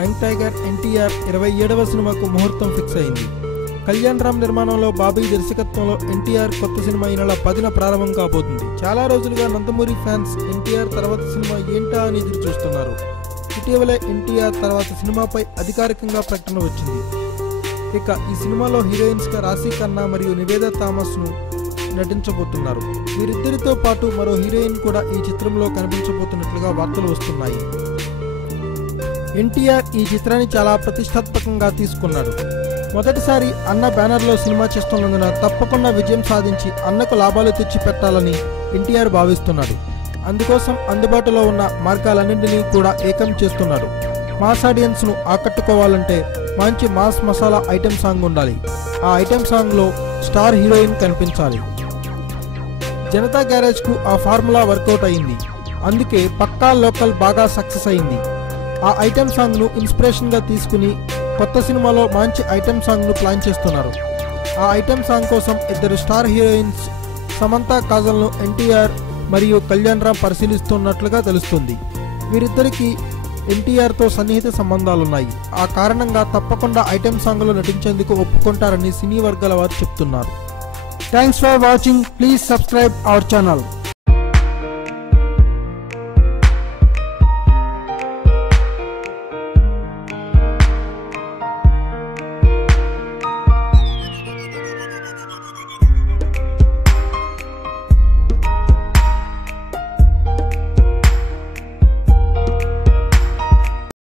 Young tiger NTR 27వ సినిమాకు ముహూర్తం fix అయింది. కళ్యాణ్ రామ్ నిర్మాణంలో బాబీ దర్శకత్వంలో ఎన్టీఆర్ కొత్త సినిమా ఈ నెల 10న ప్రారంభం కాబోతుంది. చాలా రోజులుగా నందమూరి ఫ్యాన్స్ ఎన్టీఆర్ తర్వాత సినిమా ఏంటా అని ఎదురు చూస్తున్నారు. ఇటీవలే ఎన్టీఆర్ తర్వాత సినిమాపై అధికారికంగా ప్రకటన వచ్చింది. ఇక ఈ సినిమాలో హీరోయిన్స్గా రాశి ఖన్నా మరియు నివేదా థామస్ను నటించబోతున్నారు. వీరిద్దరితో పాటు మరో హీరోయిన్ కూడా ఈ చిత్రంలో కనిపించబోతున్నట్లుగా వార్తలు వస్తున్నాయి. ఎన్టీఆర్ ఈ చిత్రాన్ని చాలా ప్రతిష్టాత్మకంగా తీసుకున్నాడు. మొదటిసారి అన్న బ్యానర్లో సినిమా చేస్తున్నందున తప్పకుండా విజయం సాధించి అన్నకు లాభాలు తెచ్చి పెట్టాలని ఎన్టీఆర్ భావిస్తున్నాడు. అందుకోసం అందుబాటులో ఉన్న మార్గాలన్నింటినీ కూడా ఏకం చేస్తున్నాడు. మాస్ ఆడియన్స్ను ఆకట్టుకోవాలంటే మంచి మాస్ మసాలా ఐటెం సాంగ్ ఉండాలి. ఆ ఐటెం సాంగ్లో స్టార్ హీరోయిన్ కనిపించాలి. జనతా గ్యారేజ్కు ఆ ఫార్ములా వర్కౌట్ అయింది. అందుకే పక్కా లోకల్ బాగా సక్సెస్ అయింది. ఆ ఐటెం సాంగ్ను ఇన్స్పిరేషన్గా తీసుకుని కొత్త సినిమాలో మంచి ఐటెం సాంగ్ను ప్లాన్ చేస్తున్నారు. ఆ ఐటెం సాంగ్ కోసం ఇద్దరు స్టార్ హీరోయిన్స్ సమంతా కాజల్ను ఎన్టీఆర్ మరియు కళ్యాణ్ రామ్ పరిశీలిస్తున్నట్లుగా తెలుస్తుంది. వీరిద్దరికీ ఎన్టీఆర్తో సన్నిహిత సంబంధాలున్నాయి. ఆ కారణంగా తప్పకుండా ఐటెం సాంగ్లో నటించేందుకు ఒప్పుకుంటారని సినీ వర్గాల వారు చెప్తున్నారు. Thanks for watching. Please subscribe our channel.